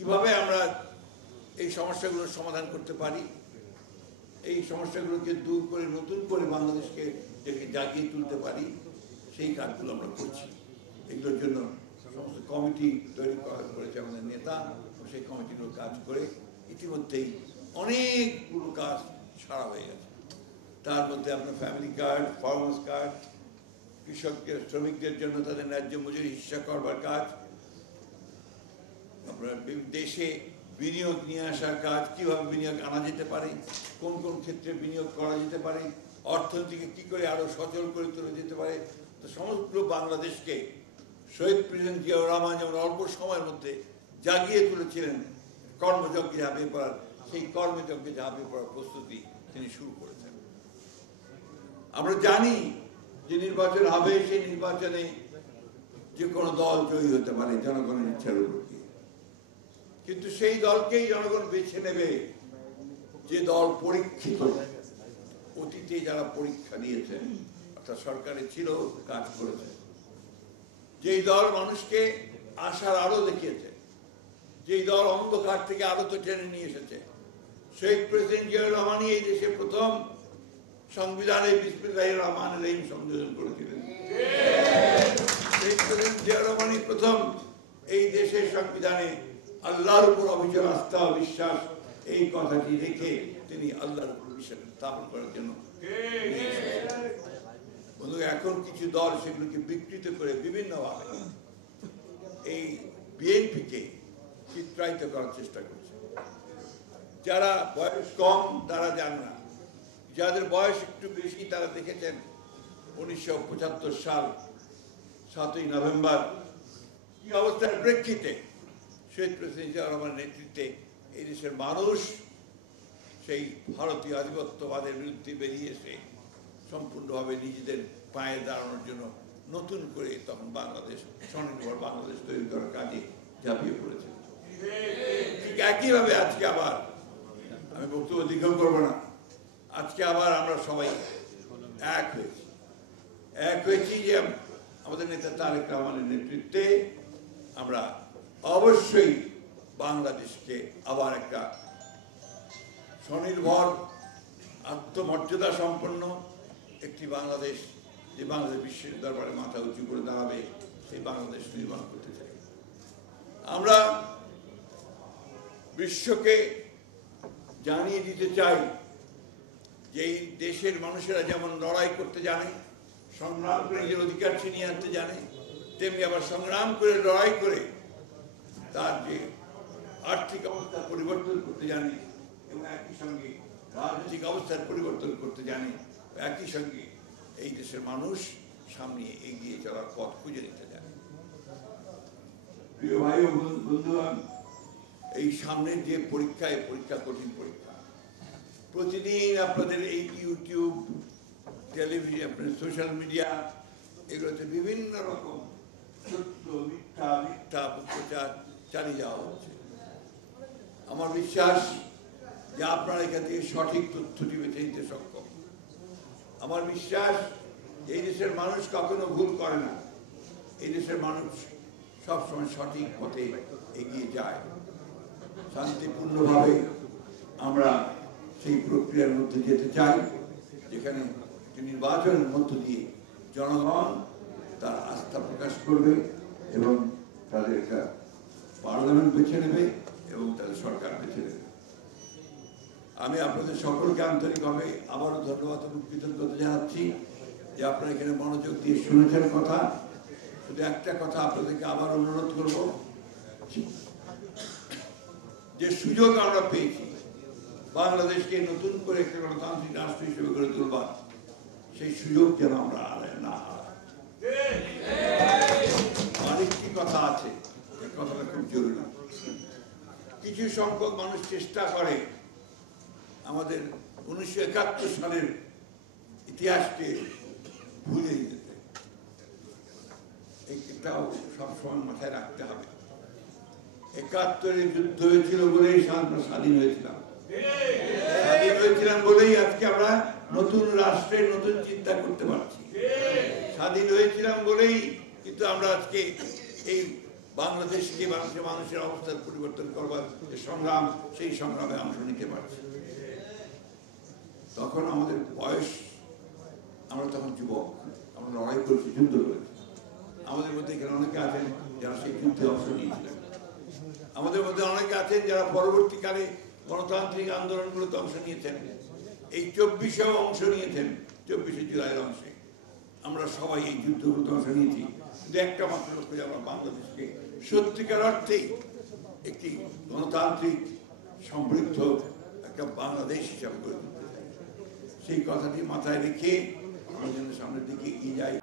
কিভাবে আমরা এই সমস্যাগুলোর সমাধান করতে পারি, এই সমস্যাগুলোকে দূর করে নতুন করে বাংলাদেশকে জাগিয়ে তুলতে পারি, সেই কাজগুলো আমরা করছি। এগুলোর জন্য সমস্ত কমিটি তৈরি করেছে আমাদের নেতা, সেই কমিটিগুলো কাজ করে ইতিমধ্যেই অনেকগুলো কাজ সারা হয়ে গেছে। তার মধ্যে আপনার ফ্যামিলি কার্ড, ফার্মার্স কার্ড, কৃষকদের শ্রমিকদের জন্য তাদের ন্যায্য মজুরি হিসাব করবার কাজ, আপনার দেশে বিনিয়োগ নিয়ে আসার কাজ, কিভাবে বিনিয়োগ আনা যেতে পারে, কোন কোন ক্ষেত্রে বিনিয়োগ করা যেতে পারে, অর্থনীতিকে কি করে আরো সচল করে তোলা যেতে পারে। তো সমগ্র বাংলাদেশকে শহীদ প্রেসিডেন্ট জিয়াউর রহমান যেমন অল্প সময়ের মধ্যে জাগিয়ে তুলেছিলেন কর্মযজ্ঞে ঝাঁপিয়ে পড়ার, সেই কর্মযজ্ঞে ঝাঁপিয়ে পড়ার প্রস্তুতি তিনি শুরু করেছেন। আমরা জানি যে নির্বাচন হবে, সেই নির্বাচনে যে কোনো দল জয়ী হতে পারে জনগণের ইচ্ছার উপর দিয়ে, কিন্তু সেই দলকেই জনগণ বেছে নেবে যে দল পরীক্ষিত, অতীতে যারা পরীক্ষা দিয়েছেন অর্থাৎ সরকারে ছিল, কাজ করেছে, যেই দল মানুষকে আশার আলো দেখিয়েছে, যেই দল অন্ধকার থেকে আলোতে টেনে নিয়ে এসেছে। শহীদ প্রেসিডেন্ট জিয়াউর রহমানই এই দেশে প্রথম সংবিধানে বিসমিল্লাহির রহমানির রহিম সংযোজন করেছিলেন। শহীদ প্রেসিডেন্ট জিয়াউর রহমানই প্রথম এই দেশের সংবিধানে আল্লাহর উপর অবিচল আস্থা ও বিশ্বাস, এই কথাটি রেখে তিনি আল্লাহর উপর বিশ্বাস স্থাপন করার জন্য। বন্ধু, এখন কিছু দল সেগুলোকে বিকৃত করে বিভিন্নভাবে এই বিএনপিকে চিত্রায়িত করার চেষ্টা করছে। যারা বয়স কম তারা জান না, যাদের বয়স একটু বেশি তারা দেখেছেন 1975 সাল 7ই নভেম্বর কি অবস্থার প্রেক্ষিতে শহীদ প্রেসিডেন্ট জিয়াউর রহমানের নেতৃত্বে এই দেশের মানুষ সেই ভারতীয় আধিপত্যবাদের বিরুদ্ধে বেরিয়ে এসে সম্পূর্ণভাবে নিজেদের পায়ে দাঁড়ানোর জন্য নতুন করে তখন বাংলাদেশ, স্বনির্ভর বাংলাদেশ তৈরি করার কাজে ঝাঁপিয়ে পড়েছে। ঠিক একইভাবে আজকে আবার, আমি বক্তব্য দীর্ঘ করবো না, আজকে আবার আমরা সবাই এক হয়েছি যে আমাদের নেতা তারেক রহমানের নেতৃত্বে আমরা অবশ্যই বাংলাদেশকে আবার একটা স্বনির্ভর, আত্মমর্যাদা সম্পন্ন একটি বাংলাদেশ, যে বাংলাদেশ বিশ্বের দরবারে মাথা উঁচু করে দাঁড়াবে, সেই বাংলাদেশ নির্মাণ করতে চাই। আমরা বিশ্বকে জানিয়ে দিতে চাই যে এই দেশের মানুষেরা যেমন লড়াই করতে জানে, সংগ্রাম করে নিজের অধিকার ছিনিয়ে আনতে জানে, তেমনি আবার সংগ্রাম করে লড়াই করে তার যে আর্থিক অবস্থা পরিবর্তন করতে জানে এবং একই সঙ্গে রাজনৈতিক অবস্থার পরিবর্তন করতে জানে, একই সঙ্গে এই দেশের মানুষ সামনে এগিয়ে চলার পথ খুঁজে নিতে জানে। প্রিয় ভাই ও বন্ধুগণ, এই সামনের যে পরীক্ষা, এই পরীক্ষা কঠিন পরীক্ষা। প্রতিদিন আপনাদের এই ইউটিউব, টেলিভিশন, আপনার সোশ্যাল মিডিয়া, এগুলোতে বিভিন্ন রকম সত্য মিথ্যা অপপ্রচার চালিয়ে যাওয়া হচ্ছে। আমার বিশ্বাস যে আপনারা এখান থেকে সঠিক তথ্যটি বেছে নিতে সক্ষম। আমার বিশ্বাস এই দেশের মানুষ কখনো ভুল করে না, এই দেশের মানুষ সবসময় সঠিক পথে এগিয়ে যায়। শান্তিপূর্ণভাবে আমরা সেই প্রক্রিয়ার মধ্যে যেতে চাই, যেখানে নির্বাচনের মধ্য দিয়ে জনগণ তার আস্থা প্রকাশ করবে এবং তাদের একটা পার্লামেন্ট বেছে নেবে এবং তাদের সরকার বেছে নেবে। আমি আপনাদের সকলকে আন্তরিকভাবে আবারও ধন্যবাদ এবং কৃতজ্ঞতা জানাচ্ছি যে আপনারা এখানে মনোযোগ দিয়ে শুনেছেন কথা। শুধু একটা কথা আপনাদেরকে আবার অনুরোধ করব, যে সুযোগ আমরা পেয়েছি বাংলাদেশকে নতুন করে একটা গণতান্ত্রিক রাষ্ট্র হিসেবে গড়ে তুলবার, সেই সুযোগ যেন আমরা না হারাই। আরেকটি কথা আছে, এই কথাটা খুব জরুরি। কিছু সংখ্যক মানুষ চেষ্টা করে আমাদের 1971 সালের ইতিহাসকে ভুলে যেতে। এটাও সবসময় মাথায় রাখতে হবে। 71-এ যুদ্ধ হয়েছিল বলেই আমরা স্বাধীন হয়েছিলাম, স্বাধীন হয়েছিলাম বলেই আজকে আমরা নতুন রাষ্ট্রের নতুন চিন্তা করতে পারছি। স্বাধীন হয়েছিলাম বলেই কিন্তু আমরা আজকে এই বাংলাদেশকে, বাংলাদেশের মানুষের অবস্থার পরিবর্তন করবার যে সংগ্রাম, সেই সংগ্রামে অংশ নিতে পারছি। তখন আমাদের বয়স, আমরা তখন যুবক, আমরা লড়াই করেছি, যুদ্ধ করেছি। আমাদের মধ্যে এখানে অনেকে আছেন যারা সেই যুদ্ধে অংশ নিয়েছিলেন। আমাদের মধ্যে অনেকে আছেন যারা পরবর্তীকালে গণতান্ত্রিক আন্দোলনগুলোতে অংশ নিয়েছেন। এই 24-এও অংশ নিয়েছেন, 24শে জুলাইয়ের অংশে। আমরা সবাই এই যুদ্ধগুলোতে অংশ নিয়েছি, কিন্তু একটা মাত্র লক্ষ্য, যে আমরা বাংলাদেশকে সত্যিকার অর্থেই একটি গণতান্ত্রিক সমৃদ্ধ একটা বাংলাদেশ হিসাবে গড়ে তুলতে চাই। সেই কথাটি মাথায় রেখে আমরা যেন সামনের দিকে এগিয়ে যাই।